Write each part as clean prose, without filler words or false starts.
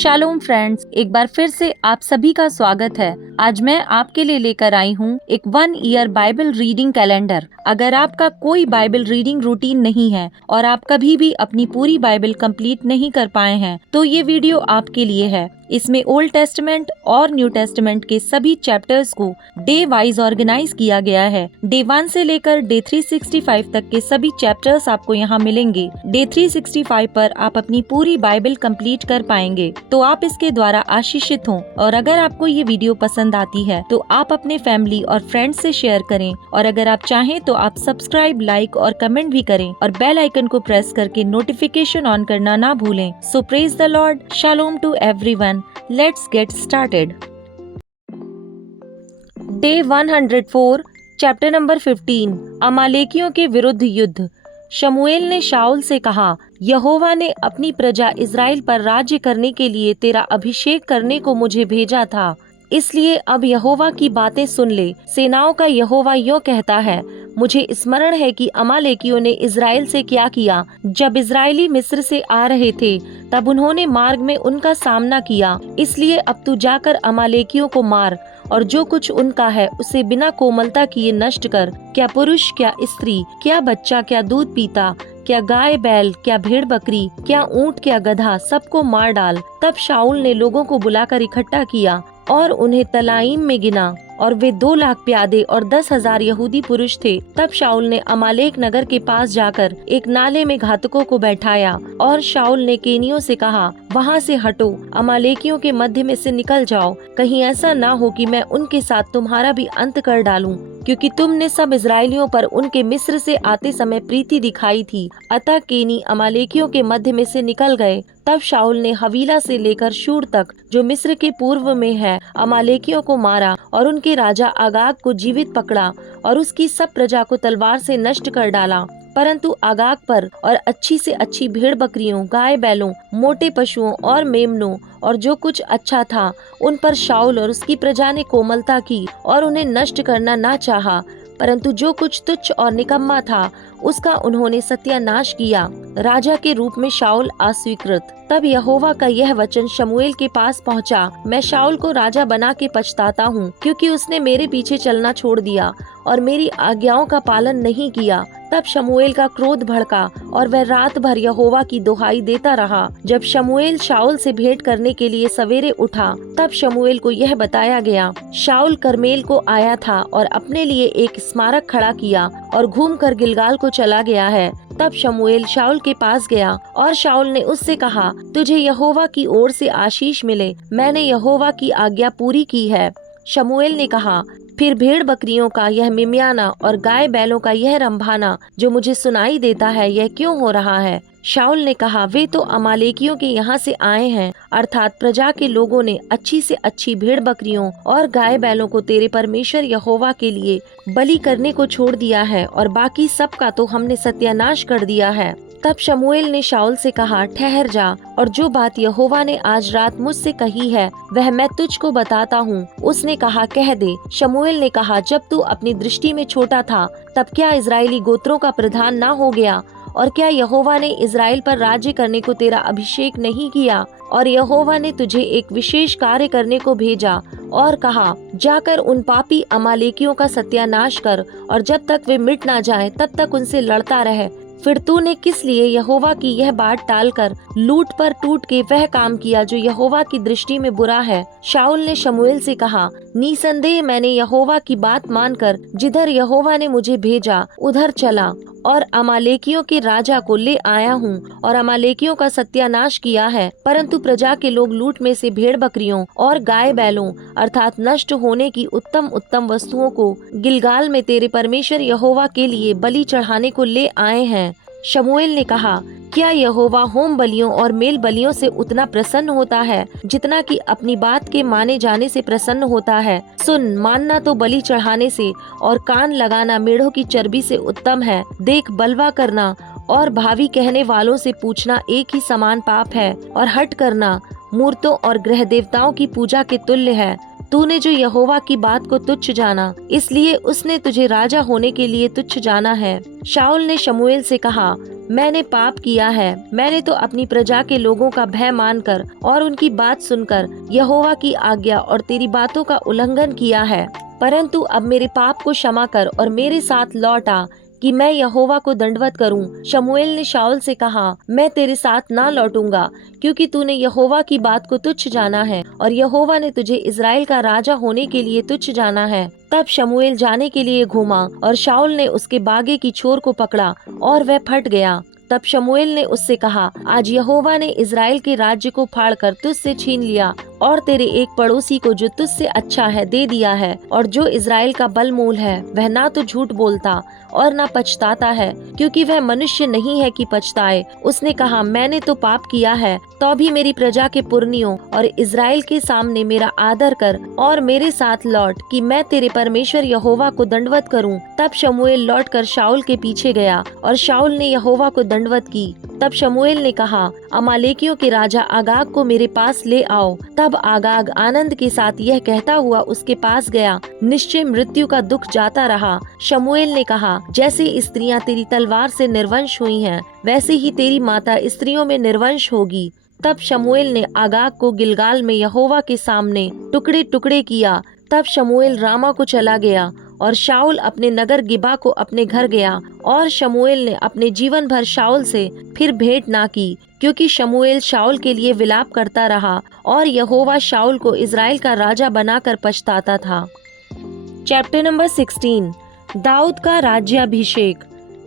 Shalom friends, एक बार फिर से आप सभी का स्वागत है। आज मैं आपके लिए लेकर आई हूँ एक 1 ईयर बाइबल रीडिंग कैलेंडर। अगर आपका कोई बाइबल रीडिंग रूटीन नहीं है और आप कभी भी अपनी पूरी बाइबल कंप्लीट नहीं कर पाए हैं, तो ये वीडियो आपके लिए है। इसमें ओल्ड टेस्टमेंट और न्यू टेस्टमेंट के सभी चैप्टर्स को डे वाइज ऑर्गेनाइज किया गया है। डे 1 से लेकर डे 365 तक के सभी चैप्टर्स आपको यहाँ मिलेंगे। डे 365 पर आप अपनी पूरी बाइबल कंप्लीट कर पाएंगे, तो आप इसके द्वारा आशीषित हों। और अगर आपको ये वीडियो पसंद आती है तो आप अपने फैमिली और फ्रेंड्स से शेयर करें, और अगर आप चाहें तो आप सब्सक्राइब, लाइक और कमेंट भी करें और बेल आइकन को प्रेस करके नोटिफिकेशन ऑन करना ना भूलें। So praise the lord, shalom to everyone. Let's get started. Day 104, chapter number 15, अमालेकियों के विरुद्ध युद्ध। शमूएल ने शाऊल से कहा, यहोवा ने अपनी प्रजा इज़राइल पर राज्य करने के लिए तेरा अभिषेक करने को मुझे भेजा था, इसलिए अब यहोवा की बातें सुन ले। सेनाओं का यहोवा यूं कहता है, मुझे स्मरण है कि अमालेकियों ने इज़राइल से क्या किया। जब इज़राइली मिस्र से आ रहे थे तब उन्होंने मार्ग में उनका सामना किया, इसलिए अब तू जाकर अमालेकियों को मार और जो कुछ उनका है उसे बिना कोमलता किए नष्ट कर। क्या पुरुष, क्या स्त्री, क्या बच्चा, क्या दूध पीता, क्या गाय बैल, क्या भेड़ बकरी, क्या ऊंट, क्या गधा, सबको मार डाल। तब शाऊल ने लोगों को बुलाकर इकट्ठा किया और उन्हें तलाईम में गिना, और वे 2 लाख प्यादे और 10,000 यहूदी पुरुष थे। तब शाऊल ने अमालेक नगर के पास जाकर एक नाले में घातकों को बैठाया, और शाऊल ने केनियों से कहा, वहाँ से हटो, अमालेकियों के मध्य में से निकल जाओ, कहीं ऐसा ना हो कि मैं उनके साथ तुम्हारा भी अंत कर डालूं, क्योंकि तुमने सब इज़राइलियों पर उनके मिस्र से आते समय प्रीति दिखाई थी। अतः केनी अमालेकियों के मध्य में से निकल गए। तब शाऊल ने हवीला से लेकर शूर तक, जो मिस्र के पूर्व में है, अमालेकियों को मारा और उनके राजा आगाग को जीवित पकड़ा और उसकी सब प्रजा को तलवार से नष्ट कर डाला। परंतु आगाग पर और अच्छी से अच्छी भेड़ बकरियों, गाय बैलों, मोटे पशुओं और मेमनों और जो कुछ अच्छा था, उन पर शाऊल और उसकी प्रजा ने कोमलता की और उन्हें नष्ट करना ना चाहा। परंतु जो कुछ तुच्छ और निकम्मा था उसका उन्होंने सत्यानाश किया। राजा के रूप में शाऊल अस्वीकृत। तब यहोवा का यह वचन शमूएल के पास पहुंचा, मैं शाऊल को राजा बना के पछताता हूँ, क्योंकि उसने मेरे पीछे चलना छोड़ दिया और मेरी आज्ञाओं का पालन नहीं किया। तब शमूएल का क्रोध भड़का और वह रात भर यहोवा की दुहाई देता रहा। जब शमूएल शाऊल से भेंट करने के लिए सवेरे उठा, तब शमूएल को यह बताया गया, शाऊल करमेल को आया था और अपने लिए एक स्मारक खड़ा किया और घूमकर गिलगाल को चला गया है। तब शमूएल शाऊल के पास गया और शाऊल ने उससे कहा, तुझे यहोवा की ओर से आशीष मिले, मैंने यहोवा की आज्ञा पूरी की है। शमूएल ने कहा, फिर भेड़ बकरियों का यह मिमियाना और गाय बैलों का यह रंभाना जो मुझे सुनाई देता है, यह क्यों हो रहा है? शाऊल ने कहा, वे तो अमालेकियों के यहाँ से आए हैं, अर्थात प्रजा के लोगों ने अच्छी से अच्छी भेड़ बकरियों और गाय बैलों को तेरे परमेश्वर यहोवा के लिए बलि करने को छोड़ दिया है, और बाकी सब का तो हमने सत्यानाश कर दिया है। तब शमूएल ने शाऊल से कहा, ठहर जा, और जो बात यहोवा ने आज रात मुझसे कही है वह मैं तुझको बताता हूँ। उसने कहा, कह दे। शमूएल ने कहा, जब तू अपनी दृष्टि में छोटा था तब क्या इज़राइली गोत्रों का प्रधान ना हो गया? और क्या यहोवा ने इज़राइल पर राज्य करने को तेरा अभिषेक नहीं किया? और यहोवा ने तुझे एक विशेष कार्य करने को भेजा और कहा, जाकर उन पापी अमालेकियों का सत्यानाश कर, और जब तक वे मिट ना जाएं तब तक उनसे लड़ता रहे। फिर तूने किस लिए यहोवा की यह बात टालकर लूट पर टूट के वह काम किया जो यहोवा की दृष्टि में बुरा है? शाऊल ने शमूएल से कहा, निसंदेह मैंने यहोवा की बात मानकर जिधर यहोवा ने मुझे भेजा उधर चला और अमालेकियों के राजा को ले आया हूँ और अमालेकियों का सत्यानाश किया है। परंतु प्रजा के लोग लूट में से भेड़ बकरियों और गाय बैलों अर्थात नष्ट होने की उत्तम उत्तम वस्तुओं को गिलगाल में तेरे परमेश्वर यहोवा के लिए बलि चढ़ाने को ले आए हैं। शमूएल ने कहा, क्या यहोवा होम बलियों और मेल बलियों से उतना प्रसन्न होता है जितना कि अपनी बात के माने जाने से प्रसन्न होता है? सुन, मानना तो बलि चढ़ाने से और कान लगाना मेढ़ों की चर्बी से उत्तम है। देख, बलवा करना और भावी कहने वालों से पूछना एक ही समान पाप है, और हट करना मूर्तों और ग्रह देवताओं की पूजा के तुल्य है। तूने जो यहोवा की बात को तुच्छ जाना, इसलिए उसने तुझे राजा होने के लिए तुच्छ जाना है। शाऊल ने शमूएल से कहा, मैंने पाप किया है। मैंने तो अपनी प्रजा के लोगों का भय मानकर और उनकी बात सुनकर यहोवा की आज्ञा और तेरी बातों का उल्लंघन किया है। परंतु अब मेरे पाप को क्षमा कर और मेरे साथ लौट आ कि मैं यहोवा को दंडवत करूं। शमूएल ने शाऊल से कहा, मैं तेरे साथ ना लौटूंगा, क्योंकि तूने यहोवा की बात को तुच्छ जाना है और यहोवा ने तुझे इज़राइल का राजा होने के लिए तुच्छ जाना है। तब शमूएल जाने के लिए घूमा और शाऊल ने उसके बागे की छोर को पकड़ा और वह फट गया। तब शमूएल ने उससे कहा, आज यहोवा ने इज़राइल के राज्य को फाड़कर तुझसे छीन लिया और तेरे एक पड़ोसी को जो तुझसे अच्छा है दे दिया है। और जो इज़राइल का बलमूल है वह ना तो झूठ बोलता और ना पछताता है, क्योंकि वह मनुष्य नहीं है कि पछताए। उसने कहा, मैंने तो पाप किया है, तो भी मेरी प्रजा के पुरनियों और इज़राइल के सामने मेरा आदर कर और मेरे साथ लौट कि मैं तेरे परमेश्वर यहोवा को दंडवत करूं। तब शमूएल लौटकर शाऊल के पीछे गया और शाऊल ने यहोवा को दंडवत की। तब शमूएल ने कहा, अमालेकियों के राजा आगाग को मेरे पास ले आओ। तब आगाग आनंद के साथ यह कहता हुआ उसके पास गया। निश्चय मृत्यु का दुख जाता रहा। शमूएल ने कहा, जैसे स्त्रियां तेरी तलवार से निर्वंश हुई हैं, वैसे ही तेरी माता स्त्रियों में निर्वंश होगी। तब शमूएल ने आगाग को गिलगाल में यहोवा के सामने टुकड़े टुकड़े किया। तब शमूएल रामा को चला गया और शाऊल अपने नगर गिबा को अपने घर गया। और शमूएल ने अपने जीवन भर शाऊल से फिर भेंट ना की, क्योंकि शमूएल शाऊल के लिए विलाप करता रहा और यहोवा शाऊल को इज़राइल का राजा बनाकर पछताता था। चैप्टर नंबर 16, दाऊद का राज्याभिषेक।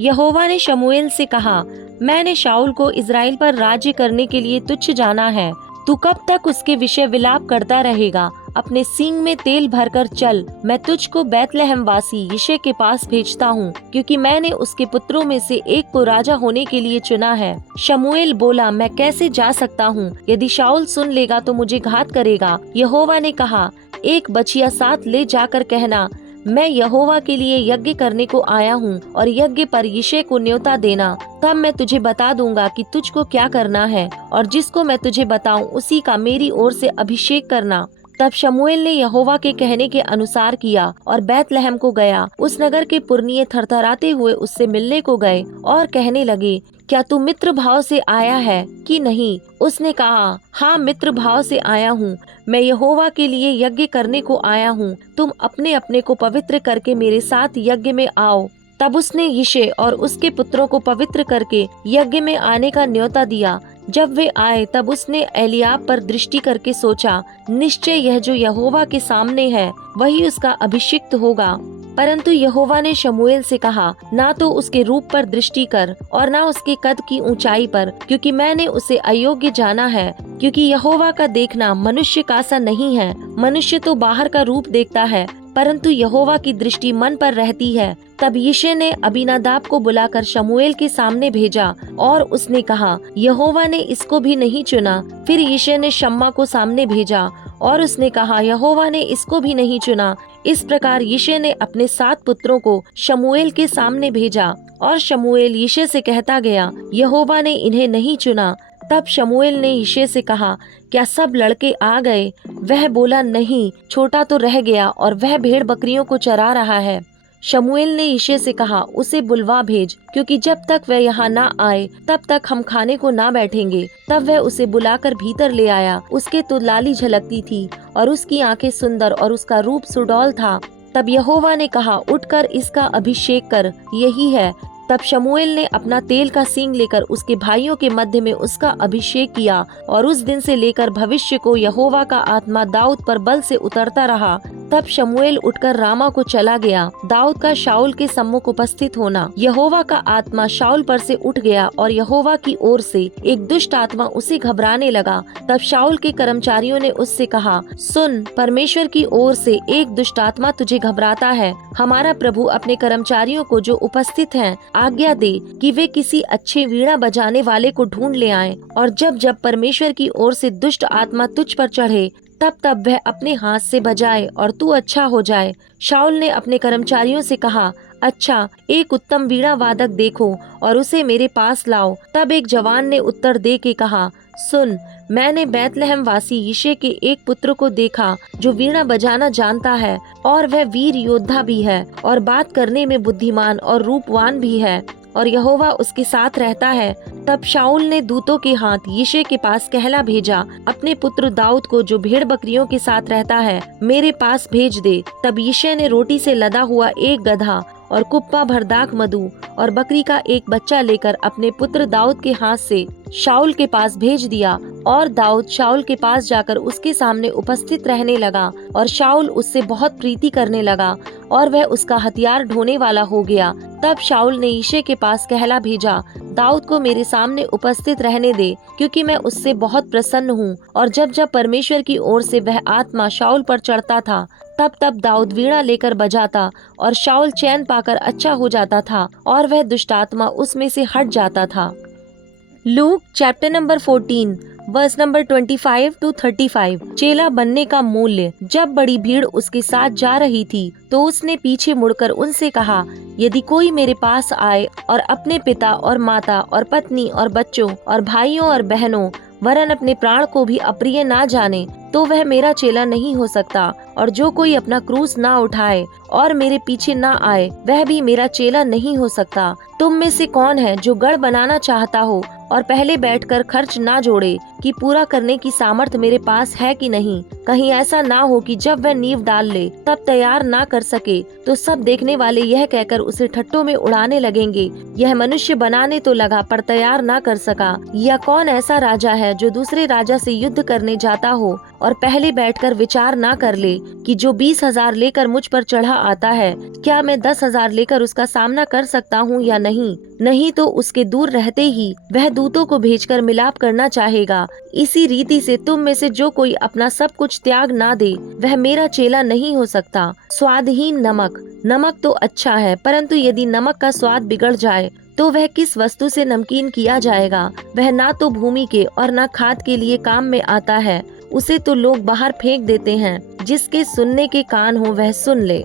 यहोवा ने शमूएल से कहा, मैंने शाऊल को इज़राइल पर राज्य करने के लिए तुच्छ जाना है। तू कब तक उसके विषय विलाप करता रहेगा? अपने सींग में तेल भरकर चल। मैं तुझको बैतलहम वासी यिशै के पास भेजता हूँ, क्योंकि मैंने उसके पुत्रों में से एक को राजा होने के लिए चुना है। शमूएल बोला, मैं कैसे जा सकता हूँ? यदि शाऊल सुन लेगा तो मुझे घात करेगा। यहोवा ने कहा, एक बछिया साथ ले जाकर कहना, मैं यहोवा के लिए यज्ञ करने को आया हूँ और यज्ञ पर यिशै को न्योता देना। तब मैं तुझे बता दूंगा कि तुझको क्या करना है, और जिसको मैं तुझे बताऊं उसी का मेरी ओर से अभिषेक करना। तब शमूएल ने यहोवा के कहने के अनुसार किया और बैतलहम को गया। उस नगर के पुरनिये थरथराते हुए उससे मिलने को गए और कहने लगे, क्या तू मित्र भाव से आया है कि नहीं? उसने कहा, हाँ, मित्र भाव से आया हूँ। मैं यहोवा के लिए यज्ञ करने को आया हूँ। तुम अपने अपने को पवित्र करके मेरे साथ यज्ञ में आओ। तब उसने यिशै और उसके पुत्रों को पवित्र करके यज्ञ में आने का न्योता दिया। जब वे आए तब उसने एलियाब पर दृष्टि करके सोचा, निश्चय यह जो यहोवा के सामने है वही उसका अभिषिक्त होगा। परंतु यहोवा ने शमूएल से कहा, ना तो उसके रूप पर दृष्टि कर और ना उसके कद की ऊंचाई पर, क्योंकि मैंने उसे अयोग्य जाना है। क्योंकि यहोवा का देखना मनुष्य का सा नहीं है। मनुष्य तो बाहर का रूप देखता है, परंतु यहोवा की दृष्टि मन पर रहती है। तब यिशै ने अबीनादाब को बुलाकर शमूएल के सामने भेजा और उसने कहा, यहोवा ने इसको भी नहीं चुना। फिर यिशै ने शम्मा को सामने भेजा और उसने कहा, यहोवा ने इसको भी नहीं चुना। इस प्रकार यिशै ने अपने 7 पुत्रों को शमूएल के सामने भेजा और शमूएल यिशै से कहता गया, यहोवा ने इन्हें नहीं चुना। तब शमूएल ने यिशै से कहा, क्या सब लड़के आ गए? वह बोला, नहीं, छोटा तो रह गया और वह भेड़ बकरियों को चरा रहा है। शमूएल ने यिशै से कहा, उसे बुलवा भेज, क्योंकि जब तक वह यहाँ ना आए तब तक हम खाने को ना बैठेंगे। तब वह उसे बुलाकर भीतर ले आया। उसके तो लाली झलकती थी और उसकी आंखें सुंदर और उसका रूप सुडौल था। तब यहोवा ने कहा, उठकर इसका अभिषेक कर, यही है। तब शमूएल ने अपना तेल का सींग लेकर उसके भाइयों के मध्य में उसका अभिषेक किया और उस दिन से लेकर भविष्य को यहोवा का आत्मा दाऊद पर बल से उतरता रहा। तब शमूएल उठकर रामा को चला गया। दाऊद का शाऊल के सम्मुख उपस्थित होना। यहोवा का आत्मा शाऊल पर से उठ गया और यहोवा की ओर से एक दुष्ट आत्मा उसे घबराने लगा। तब शाऊल के कर्मचारियों ने उससे कहा, सुन, परमेश्वर की ओर से एक दुष्ट आत्मा तुझे घबराता है। हमारा प्रभु अपने कर्मचारियों को जो उपस्थित हैं आज्ञा दे कि वे किसी अच्छे वीणा बजाने वाले को ढूंढ ले आएं, और जब जब परमेश्वर की ओर से दुष्ट आत्मा तुझ पर चढ़े तब तब वह अपने हाथ से बजाए और तू अच्छा हो जाए। शाऊल ने अपने कर्मचारियों से कहा, अच्छा, एक उत्तम वीणा वादक देखो और उसे मेरे पास लाओ। तब एक जवान ने उत्तर दे के कहा, सुन, मैंने बैतलहम वासी यिशै के एक पुत्र को देखा जो वीणा बजाना जानता है और वह वीर योद्धा भी है और बात करने में बुद्धिमान और रूपवान भी है। और यहोवा उसके साथ रहता है। तब शाऊल ने दूतों के हाथ यिशै के पास कहला भेजा, अपने पुत्र दाऊद को जो भेड़ बकरियों के साथ रहता है मेरे पास भेज दे। तब यिशै ने रोटी से लदा हुआ एक गधा और कुप्पा भर दाख मधु और बकरी का एक बच्चा लेकर अपने पुत्र दाऊद के हाथ से शाऊल के पास भेज दिया। और दाऊद शाऊल के पास जाकर उसके सामने उपस्थित रहने लगा और शाऊल उससे बहुत प्रीति करने लगा और वह उसका हथियार ढोने वाला हो गया। तब शाऊल ने यिशै के पास कहला भेजा, दाऊद को मेरे सामने उपस्थित रहने दे, क्योंकि मैं उससे बहुत प्रसन्न हूँ। और जब जब परमेश्वर की ओर से वह आत्मा शाऊल पर चढ़ता था, तब तब दाऊद वीणा लेकर बजाता और शाऊल चैन पाकर अच्छा हो जाता था और वह दुष्ट आत्मा उसमें से हट जाता था। Luke chapter number 14 verse number 25 to 35। चेला बनने का मूल्य। जब बड़ी भीड़ उसके साथ जा रही थी तो उसने पीछे मुड़कर उनसे कहा, यदि कोई मेरे पास आए और अपने पिता और माता और पत्नी और बच्चों और भाइयों और बहनों वरन अपने प्राण को भी अप्रिय ना जाने, तो वह मेरा चेला नहीं हो सकता। और जो कोई अपना क्रूस ना उठाए और मेरे पीछे ना आए, वह भी मेरा चेला नहीं हो सकता। तुम में से कौन है जो गढ़ बनाना चाहता हो और पहले बैठकर खर्च ना जोड़े कि पूरा करने की सामर्थ मेरे पास है कि नहीं? कहीं ऐसा ना हो कि जब वह नींव डाल ले तब तैयार ना कर सके, तो सब देखने वाले यह कहकर उसे ठट्ठों में उड़ाने लगेंगे, यह मनुष्य बनाने तो लगा पर तैयार ना कर सका। या कौन ऐसा राजा है जो दूसरे राजा से युद्ध करने जाता हो और पहले बैठकर विचार ना कर ले कि जो 20,000 लेकर मुझ पर चढ़ा आता है, क्या मैं 10,000 लेकर उसका सामना कर सकता हूँ या नहीं? नहीं तो उसके दूर रहते ही वह दूतों को भेजकर मिलाप करना चाहेगा। इसी रीति से तुम में से जो कोई अपना सब कुछ त्याग ना दे, वह मेरा चेला नहीं हो सकता। स्वादहीन नमक। नमक तो अच्छा है, परंतु यदि नमक का स्वाद बिगड़ जाए तो वह किस वस्तु से नमकीन किया जाएगा? वह ना तो भूमि के और ना खाद के लिए काम में आता है, उसे तो लोग बाहर फेंक देते हैं। जिसके सुनने के कान हो वह सुन ले।